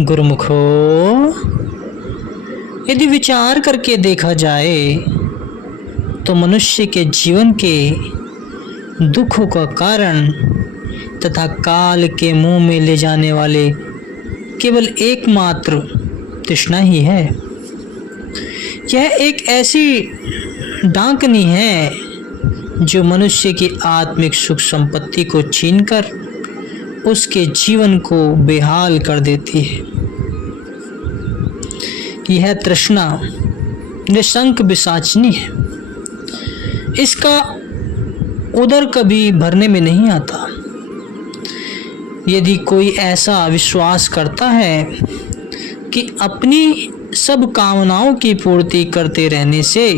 गुरुमुखो, यदि विचार करके देखा जाए तो मनुष्य के जीवन के दुखों का कारण तथा काल के मुंह में ले जाने वाले केवल एकमात्र तृष्णा ही है। यह एक ऐसी डांकनी है जो मनुष्य की आत्मिक सुख संपत्ति को छीनकर उसके जीवन को बेहाल कर देती है। यह तृष्णा निशंक पिशाचिनी है। इसका उदर कभी भरने में नहीं आता। यदि कोई ऐसा विश्वास करता है कि अपनी सब कामनाओं की पूर्ति करते रहने से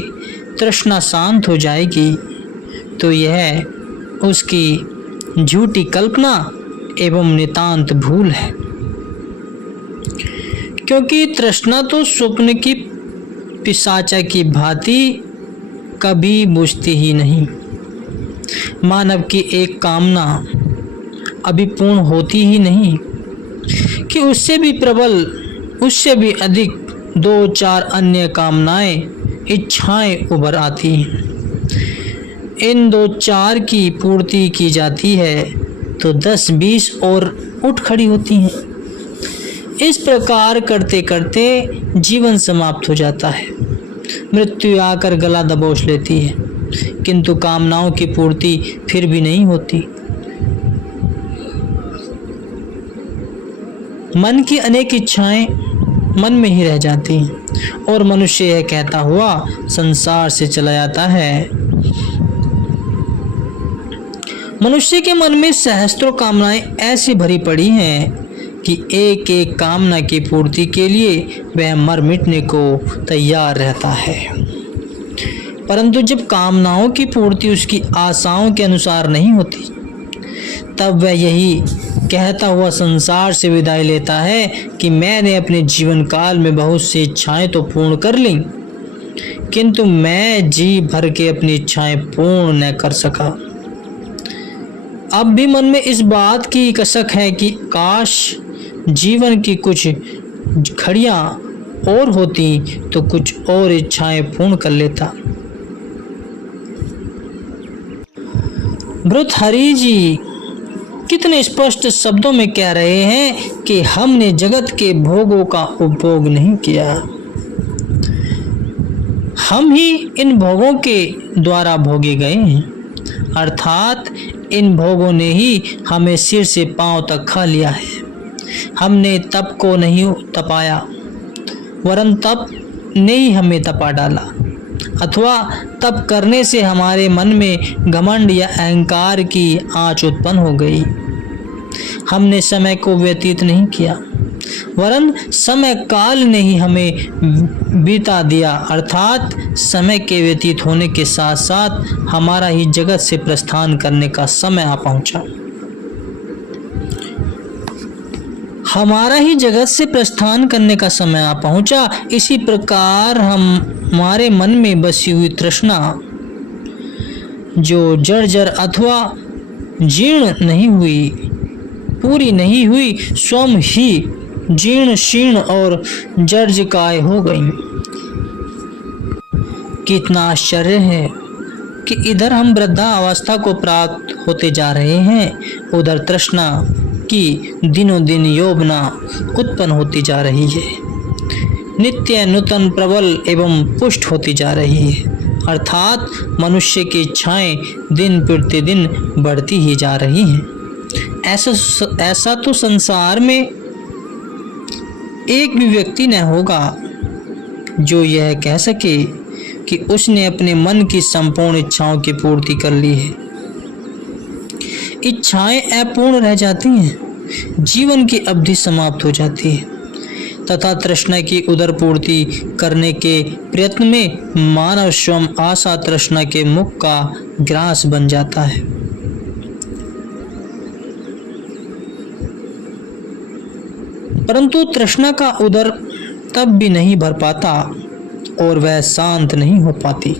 तृष्णा शांत हो जाएगी, तो यह उसकी झूठी कल्पना एवं नितांत भूल है। क्योंकि तृष्णा तो स्वप्न की पिशाचा की भांति कभी बुझती ही नहीं। मानव की एक कामना अभी पूर्ण होती ही नहीं कि उससे भी प्रबल, उससे भी अधिक 2-4 अन्य कामनाएं, इच्छाएं उभर आती हैं। इन 2-4 की पूर्ति की जाती है तो 10-20 और उठ खड़ी होती हैं। इस प्रकार करते करते जीवन समाप्त हो जाता है। मृत्यु आकर गला दबोच लेती है, किंतु कामनाओं की पूर्ति फिर भी नहीं होती। मन की अनेक इच्छाएं मन में ही रह जाती हैं और मनुष्य यह कहता हुआ संसार से चला जाता है। मनुष्य के मन में सहस्त्रों कामनाएं ऐसी भरी पड़ी हैं कि एक एक कामना की पूर्ति के लिए वह मर मिटने को तैयार रहता है। परंतु जब कामनाओं की पूर्ति उसकी आशाओं के अनुसार नहीं होती, तब वह यही कहता हुआ संसार से विदाई लेता है कि मैंने अपने जीवन काल में बहुत सी इच्छाएं तो पूर्ण कर लीं, किंतु मैं जी भर के अपनी इच्छाएं पूर्ण न कर सका। अब भी मन में इस बात की कसक है कि काश जीवन की कुछ घड़ियां और होती तो कुछ और इच्छाएं पूर्ण कर लेता। भर्तृहरि जी कितने स्पष्ट शब्दों में कह रहे हैं कि हमने जगत के भोगों का उपभोग नहीं किया, हम ही इन भोगों के द्वारा भोगे गए हैं। अर्थात इन भोगों ने ही हमें सिर से पांव तक खा लिया है। हमने तप को नहीं तपाया, वरन तप ने ही हमें तपा डाला, अथवा तप करने से हमारे मन में घमंड या अहंकार की आंच उत्पन्न हो गई। हमने समय को व्यतीत नहीं किया, वरन समय काल ने ही हमें बीता दिया। अर्थात समय के व्यतीत होने के साथ साथ हमारा ही जगत से प्रस्थान करने का समय आ पहुंचा। हमारा ही जगत से प्रस्थान करने का समय आ पहुंचा। इसी प्रकार हमारे मन में बसी हुई तृष्णा, जो जर्जर अथवा जीर्ण नहीं हुई, पूरी नहीं हुई, स्वयं ही जीर्ण शीर्ण और जर्जकाय हो गई। कितना आश्चर्य है कि इधर हम वृद्धावस्था को प्राप्त होते जा रहे हैं, उधर तृष्णा की दिनों दिन यौवना उत्पन्न होती जा रही है, नित्य नूतन प्रबल एवं पुष्ट होती जा रही है। अर्थात मनुष्य की इच्छाएं दिन प्रतिदिन दिन बढ़ती ही जा रही हैं। ऐसा तो संसार में एक भी व्यक्ति न होगा जो यह कह सके कि उसने अपने मन की संपूर्ण इच्छाओं की पूर्ति कर ली है। इच्छाएं अपूर्ण रह जाती हैं, जीवन की अवधि समाप्त हो जाती है तथा तृष्णा की उदर पूर्ति करने के प्रयत्न में मानव स्वयं आशा तृष्णा के मुख का ग्रास बन जाता है। परंतु तृष्णा का उदर तब भी नहीं भर पाता और वह शांत नहीं हो पाती।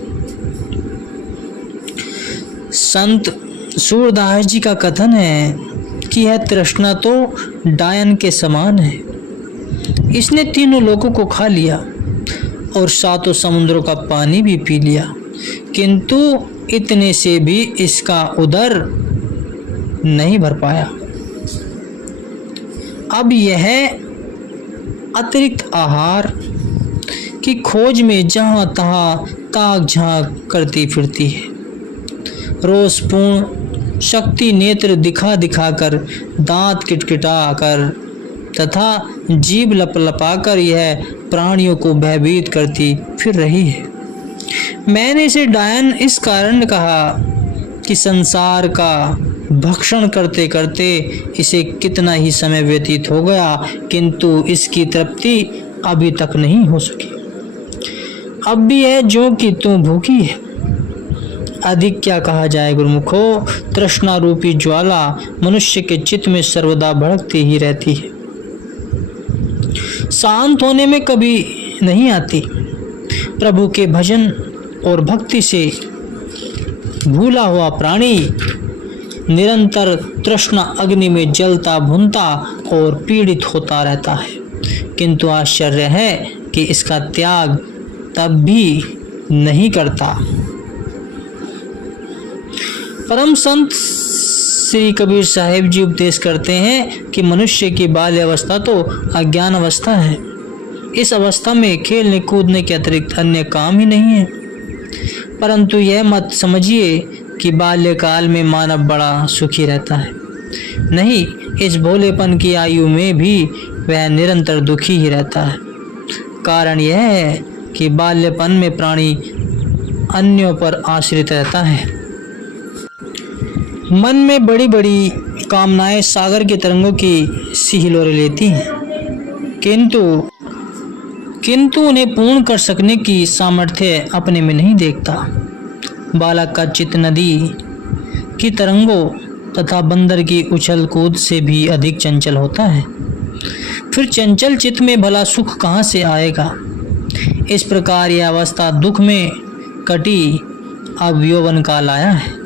संत सूरदास जी का कथन है कि यह तृष्णा तो डायन के समान है, इसने तीनों लोगों को खा लिया और सातों समुद्रों का पानी भी पी लिया, किंतु इतने से भी इसका उदर नहीं भर पाया। अब यह अतिरिक्त आहार की खोज में जहाँ तहाँ ताक झांक करती फिरती है। रोषपूर्ण शक्ति नेत्र दिखा दिखाकर, दांत किटकिटा कर तथा जीभ लपलपाकर यह प्राणियों को भयभीत करती फिर रही है। मैंने इसे डायन इस कारण कहा कि संसार का भक्षण करते करते इसे कितना ही समय व्यतीत हो गया, किंतु इसकी तृप्ति अभी तक नहीं हो सकी। अब भी है जो कि तू भूखी है। अधिक क्या कहा जाए गुरुमुखो, तृष्णा रूपी ज्वाला मनुष्य के चित्त में सर्वदा भड़कती ही रहती है, शांत होने में कभी नहीं आती। प्रभु के भजन और भक्ति से भूला हुआ प्राणी निरंतर तृष्णा अग्नि में जलता भुनता और पीड़ित होता रहता है, किंतु आश्चर्य है कि इसका त्याग तब भी नहीं करता। परम संत श्री कबीर साहिब जी उपदेश करते हैं कि मनुष्य की बाल्य अवस्था तो अज्ञान अवस्था है। इस अवस्था में खेलने कूदने के अतिरिक्त अन्य काम ही नहीं है। परंतु यह मत समझिए कि बाल्यकाल में मानव बड़ा सुखी रहता है। नहीं, इस भोलेपन की आयु में भी वह निरंतर दुखी ही रहता है। कारण यह है कि बाल्यपन में प्राणी अन्यों पर आश्रित रहता है। मन में बड़ी बड़ी कामनाएं सागर के तरंगों की सी हिलोरें लेती हैं, किंतु उन्हें पूर्ण कर सकने की सामर्थ्य अपने में नहीं देखता। बालक का चित्त नदी की तरंगों तथा बंदर की उछल कूद से भी अधिक चंचल होता है। फिर चंचल चित्त में भला सुख कहाँ से आएगा। इस प्रकार यह अवस्था दुख में कटी अब यौवन काल आया है।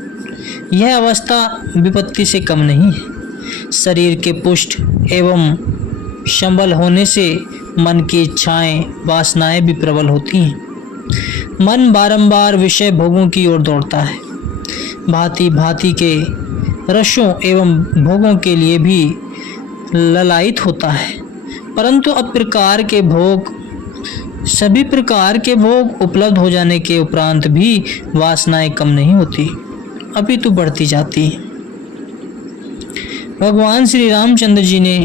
यह अवस्था विपत्ति से कम नहीं है। शरीर के पुष्ट एवं संबल होने से मन की इच्छाएं वासनाएं भी प्रबल होती हैं। मन बारंबार विषय भोगों की ओर दौड़ता है। भांति भांति के रसों एवं भोगों के लिए भी ललायित होता है, परंतु सभी प्रकार के भोग उपलब्ध हो जाने के उपरांत भी वासनाएं कम नहीं होती, अपितु बढ़ती जाती है। भगवान श्री रामचंद्र जी ने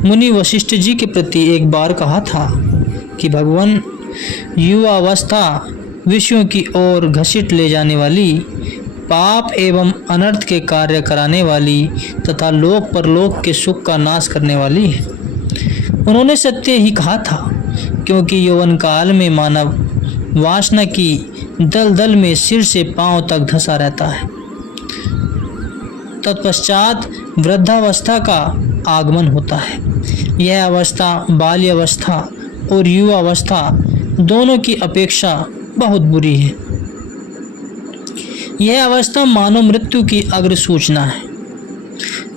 मुनि वशिष्ठ जी के प्रति एक बार कहा था कि भगवान, युवावस्था विषयों की ओर घसीट ले जाने वाली, पाप एवं अनर्थ के कार्य कराने वाली तथा लोक परलोक के सुख का नाश करने वाली है। उन्होंने सत्य ही कहा था, क्योंकि यौवन काल में मानव वासना की दलदल में सिर से पांव तक धंसा रहता है। तत्पश्चात वृद्धावस्था का आगमन होता है। यह अवस्था बाल्यावस्था और युवावस्था दोनों की अपेक्षा बहुत बुरी है। यह अवस्था मानव मृत्यु की अग्र सूचना है।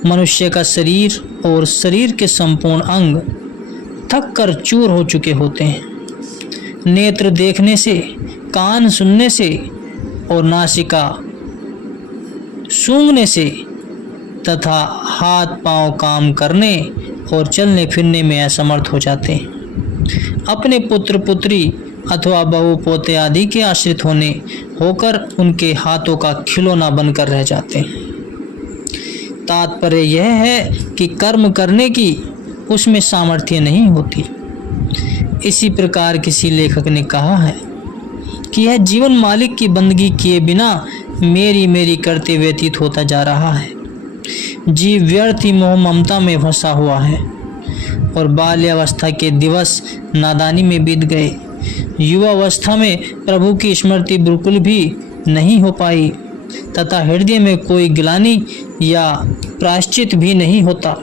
मनुष्य का शरीर और शरीर के संपूर्ण अंग थक कर चूर हो चुके होते हैं। नेत्र देखने से, कान सुनने से और नासिका सूंघने से तथा हाथ पांव काम करने और चलने फिरने में असमर्थ हो जाते हैं। अपने पुत्र पुत्री अथवा बहू पोते आदि के आश्रित होकर उनके हाथों का खिलौना बनकर रह जाते हैं। तात्पर्य यह है कि कर्म करने की उसमें सामर्थ्य नहीं होती। इसी प्रकार किसी लेखक ने कहा है कि यह जीवन मालिक की बंदगी किए बिना मेरी मेरी करते व्यतीत होता जा रहा है। जीव व्यर्थ ही मोह ममता में फंसा हुआ है और बाल्यावस्था के दिवस नादानी में बीत गए। युवावस्था में प्रभु की स्मृति बिल्कुल भी नहीं हो पाई तथा हृदय में कोई ग्लानि या प्रायश्चित भी नहीं होता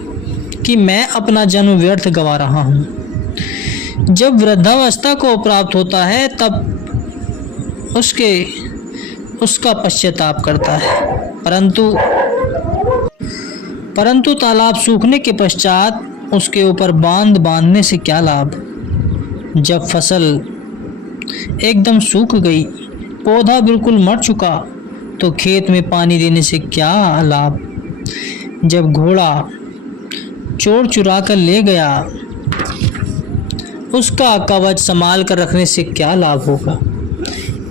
कि मैं अपना जन्म व्यर्थ गंवा रहा हूँ। जब वृद्धावस्था को प्राप्त होता है तब उसका पश्चाताप करता है, परंतु तालाब सूखने के पश्चात उसके ऊपर बांध बांधने से क्या लाभ। जब फसल एकदम सूख गई, पौधा बिल्कुल मर चुका, तो खेत में पानी देने से क्या लाभ। जब घोड़ा चोर चुरा कर ले गया, उसका कवच संभाल कर रखने से क्या लाभ होगा।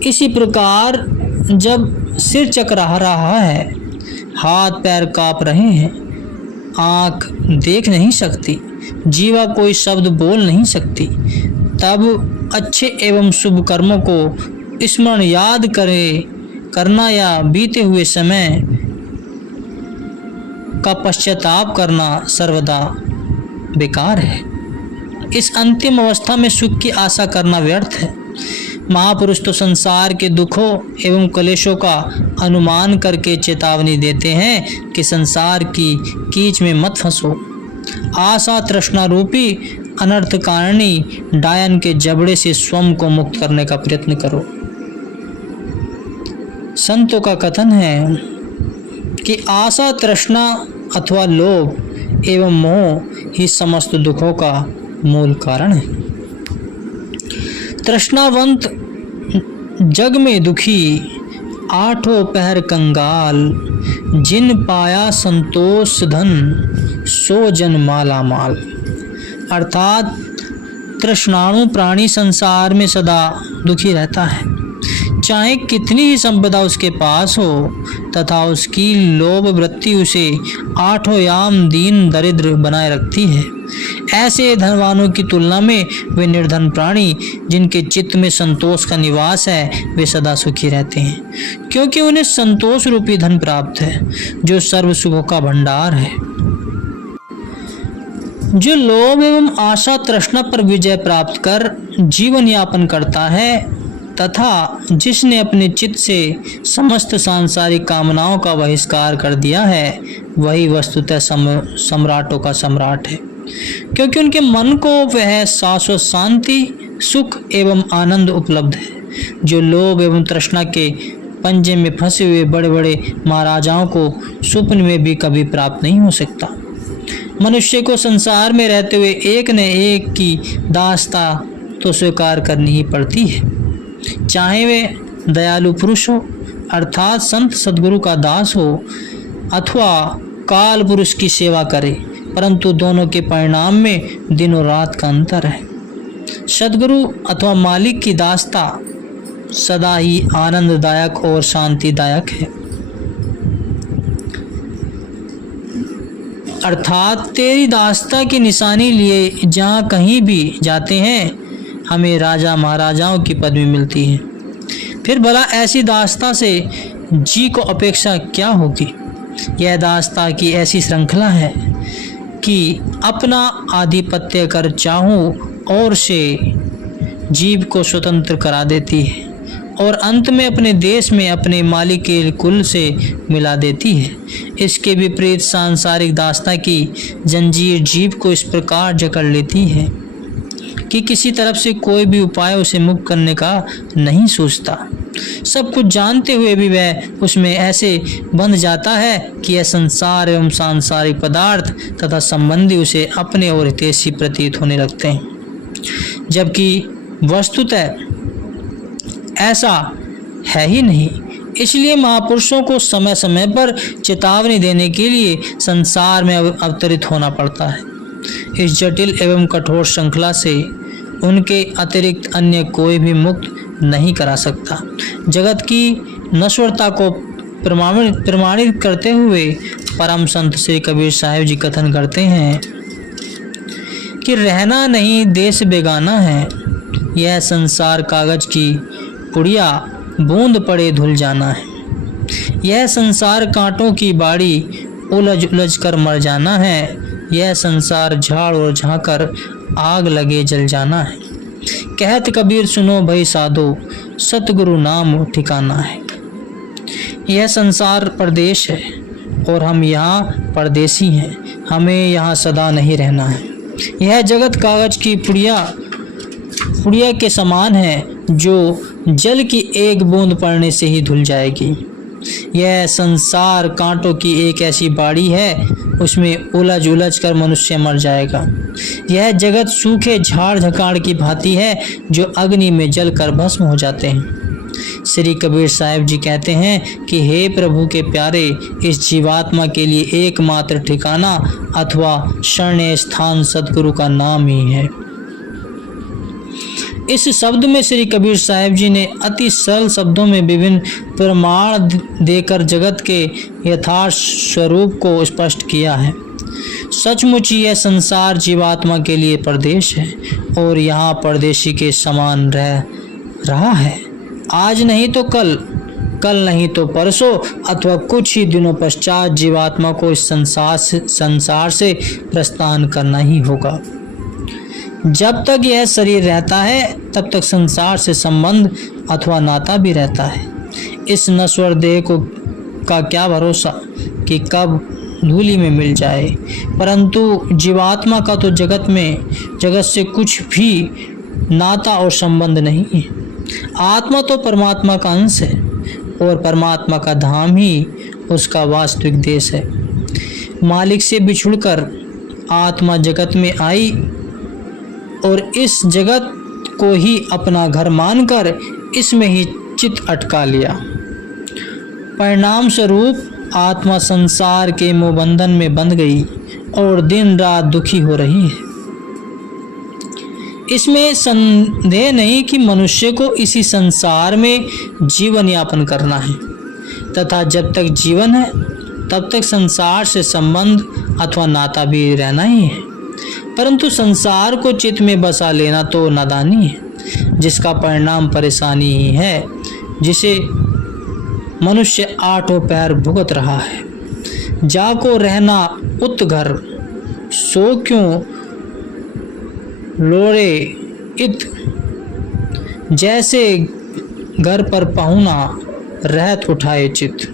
इसी प्रकार जब सिर चकरा रहा है, हाथ पैर कांप रहे हैं, आँख देख नहीं सकती, जीवा कोई शब्द बोल नहीं सकती, तब अच्छे एवं शुभ कर्मों को स्मरण याद करना या बीते हुए समय का पश्चाताप करना सर्वदा बेकार है। इस अंतिम अवस्था में सुख की आशा करना व्यर्थ है। महापुरुष तो संसार के दुखों एवं क्लेशों का अनुमान करके चेतावनी देते हैं कि संसार की कीच में मत फंसो। आशा तृष्णा रूपी अनर्थ कारिणी डायन के जबड़े से स्वयं को मुक्त करने का प्रयत्न करो। संतों का कथन है कि आशा तृष्णा अथवा लोभ एवं मोह ही समस्त दुखों का मूल कारण है। तृष्णावंत जग में दुखी, आठों पहर कंगाल, जिन पाया संतोष धन, सो जन माला माल। अर्थात तृष्णाणु प्राणी संसार में सदा दुखी रहता है, चाहे कितनी ही संपदा उसके पास हो, तथा उसकी लोभ वृत्ति उसे आठों याम दीन दरिद्र बनाए रखती है। ऐसे धनवानों की तुलना में वे निर्धन प्राणी, जिनके चित्त में संतोष का निवास है, वे सदा सुखी रहते हैं, क्योंकि उन्हें संतोष रूपी धन प्राप्त है, जो सर्व सुखों का भंडार है। जो लोभ एवं आशा तृष्णा पर विजय प्राप्त कर जीवन यापन करता है, तथा जिसने अपने चित्त से समस्त सांसारिक कामनाओं का बहिष्कार कर दिया है, वही वस्तुतः सम्राटों का सम्राट है, क्योंकि उनके मन को वह शाश्वत शांति, सुख एवं आनंद उपलब्ध है, जो लोभ एवं तृष्णा के पंजे में फंसे हुए बड़े बड़े महाराजाओं को स्वप्न में भी कभी प्राप्त नहीं हो सकता। मनुष्य को संसार में रहते हुए एक न एक की दास्ता तो स्वीकार करनी ही पड़ती है, चाहे वे दयालु पुरुष हो अर्थात संत सद्गुरु का दास हो, अथवा काल पुरुष की सेवा करे, परंतु दोनों के परिणाम में दिन और रात का अंतर है। सद्गुरु अथवा मालिक की दास्ता सदा ही आनंददायक और शांतिदायक है। अर्थात तेरी दास्ता की निशानी लिए जहाँ कहीं भी जाते हैं, हमें राजा महाराजाओं की पदवी मिलती है। फिर भला ऐसी दास्ता से जी को अपेक्षा क्या होगी। यह दास्ता की ऐसी श्रृंखला है कि अपना आधिपत्य कर चाहूं और से जीव को स्वतंत्र करा देती है, और अंत में अपने देश में अपने मालिक के कुल से मिला देती है। इसके विपरीत सांसारिक दास्ता की जंजीर जीव को इस प्रकार जकड़ लेती है कि किसी तरफ से कोई भी उपाय उसे मुक्त करने का नहीं सोचता। सब कुछ जानते हुए भी वह उसमें ऐसे बंध जाता है कि यह संसार एवं सांसारिक पदार्थ तथा संबंधी उसे अपने और हितैषी प्रतीत होने लगते हैं, जबकि वस्तुतः ऐसा है ही नहीं। इसलिए महापुरुषों को समय समय पर चेतावनी देने के लिए संसार में अवतरित होना पड़ता है। इस जटिल एवं कठोर श्रृंखला से उनके अतिरिक्त अन्य कोई भी मुक्त नहीं करा सकता। जगत की नश्वरता को प्रमाणित करते हुए परम संत श्री कबीर साहिब जी कथन करते हैं कि रहना नहीं देश बेगाना है, यह संसार कागज की पुड़िया, बूंद पड़े धुल जाना है। यह संसार कांटों की बाड़ी, उलझ उलझ कर मर जाना है। यह संसार झाड़ और झांकर आग लगे जल जाना है। कहत कबीर सुनो भई साधो, सतगुरु नाम ठिकाना है। यह संसार परदेश है और हम यहाँ परदेसी हैं, हमें यहाँ सदा नहीं रहना है। यह जगत कागज की पुड़िया के समान है, जो जल की एक बूंद पड़ने से ही धुल जाएगी। यह संसार कांटों की एक ऐसी बाड़ी है, उसमें उलझ उलझ कर मनुष्य मर जाएगा। यह जगत सूखे झाड़ झकाड़ की भांति है जो अग्नि में जलकर भस्म हो जाते हैं। श्री कबीर साहब जी कहते हैं कि हे प्रभु के प्यारे, इस जीवात्मा के लिए एकमात्र ठिकाना अथवा शरण स्थान सद्गुरु का नाम ही है। इस शब्द में श्री कबीर साहब जी ने अति सरल शब्दों में विभिन्न प्रमाण देकर जगत के यथार्थ स्वरूप को स्पष्ट किया है। सचमुच यह संसार जीवात्मा के लिए परदेश है और यहाँ परदेशी के समान रह रहा है। आज नहीं तो कल, कल नहीं तो परसों अथवा कुछ ही दिनों पश्चात जीवात्मा को इस संसार से प्रस्थान करना ही होगा। जब तक यह शरीर रहता है तब तक संसार से संबंध अथवा नाता भी रहता है। इस नश्वर देह को का क्या भरोसा कि कब धूलि में मिल जाए, परंतु जीवात्मा का तो जगत से कुछ भी नाता और संबंध नहीं है। आत्मा तो परमात्मा का अंश है और परमात्मा का धाम ही उसका वास्तविक देश है। मालिक से बिछुड़कर आत्मा जगत में आई और इस जगत को ही अपना घर मानकर इसमें ही चित्त अटका लिया। परिणाम स्वरूप आत्मा संसार के मोह बंधन में बंध गई और दिन रात दुखी हो रही है। इसमें संदेह नहीं कि मनुष्य को इसी संसार में जीवन यापन करना है तथा जब तक जीवन है तब तक संसार से संबंध अथवा नाता भी रहना ही है। परंतु संसार को चित्त में बसा लेना तो नादानी है, जिसका परिणाम परेशानी ही है, जिसे मनुष्य आठों पैर भुगत रहा है। जाको रहना उत घर, सो क्यों लोड़े इत, जैसे घर पर पहुना रहत उठाए चित।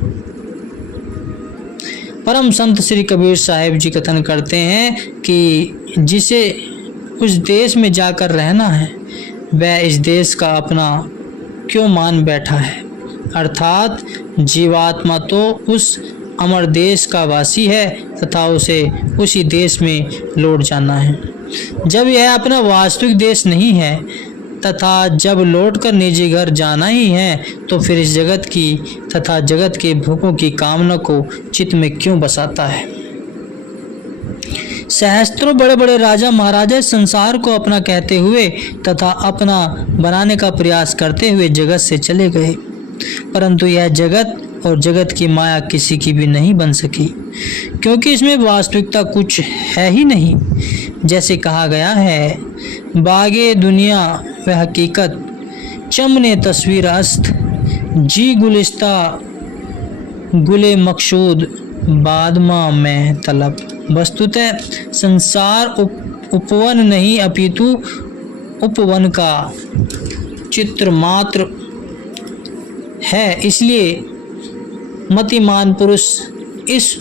परम संत श्री कबीर साहिब जी कथन करते हैं कि जिसे उस देश में जाकर रहना है वह इस देश का अपना क्यों मान बैठा है। अर्थात जीवात्मा तो उस अमर देश का वासी है तथा उसे उसी देश में लौट जाना है। जब यह अपना वास्तविक देश नहीं है तथा जब लौटकर निजी घर जाना ही है तो फिर इस जगत की तथा जगत के भूखों की कामना को चित्त में क्यों बसाता है। सहस्त्रों बड़े बड़े राजा महाराजा संसार को अपना कहते हुए तथा अपना बनाने का प्रयास करते हुए जगत से चले गए, परंतु यह जगत और जगत की माया किसी की भी नहीं बन सकी, क्योंकि इसमें वास्तविकता कुछ है ही नहीं। जैसे कहा गया है, बागे दुनिया व हकीकत चमने तस्वीर अस्त, जी गुलिस्ता गुले मकसूद बादमा में तलब। वस्तुतः संसार उपवन नहीं अपितु उपवन का चित्र मात्र है। इसलिए मतिमान पुरुष, इस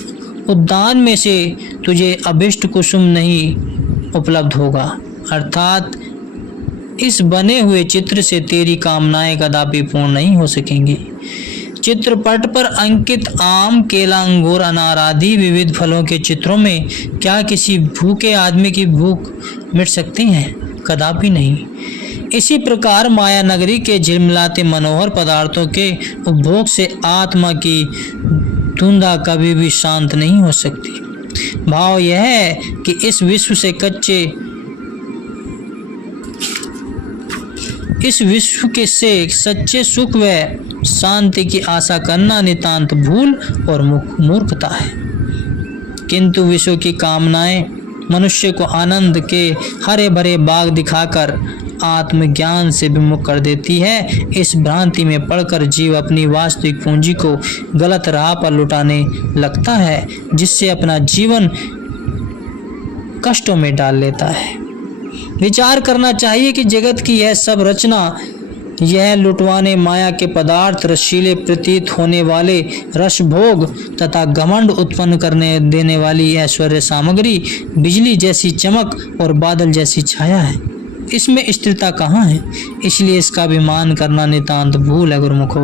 उद्यान में से तुझे अभिष्ट कुसुम नहीं उपलब्ध होगा, अर्थात इस बने हुए चित्र से तेरी कामनाएं कदापि पूर्ण नहीं हो सकेंगी। चित्रपट पर अंकित आम, केला, अंगूर, अनार आदि विविध फलों के चित्रों में क्या किसी भूखे आदमी की भूख मिट सकती है? कदापि नहीं। इसी प्रकार माया नगरी के झिलमिलाते मनोहर पदार्थों के उपभोग से आत्मा की धुंधा कभी भी शांत नहीं हो सकती। भाव यह है कि इस विश्व के से सच्चे सुख व शांति की आशा करना नितांत भूल और मूर्खता है। किंतु विश्व की कामनाएं मनुष्य को आनंद के हरे भरे बाग दिखाकर आत्मज्ञान से विमुख कर देती है। इस भ्रांति में पड़कर जीव अपनी वास्तविक पूंजी को गलत राह पर लुटाने लगता है, जिससे अपना जीवन कष्टों में डाल लेता है। विचार करना चाहिए कि जगत की यह सब रचना, यह लुटवाने माया के पदार्थ, रसीले प्रतीत होने वाले रसभोग तथा घमंड उत्पन्न करने देने वाली ऐश्वर्य सामग्री, बिजली जैसी चमक और बादल जैसी छाया है। इसमें स्थिरता कहाँ है? इसलिए इसका अभिमान करना नितांत भूल है गुरुमुखो।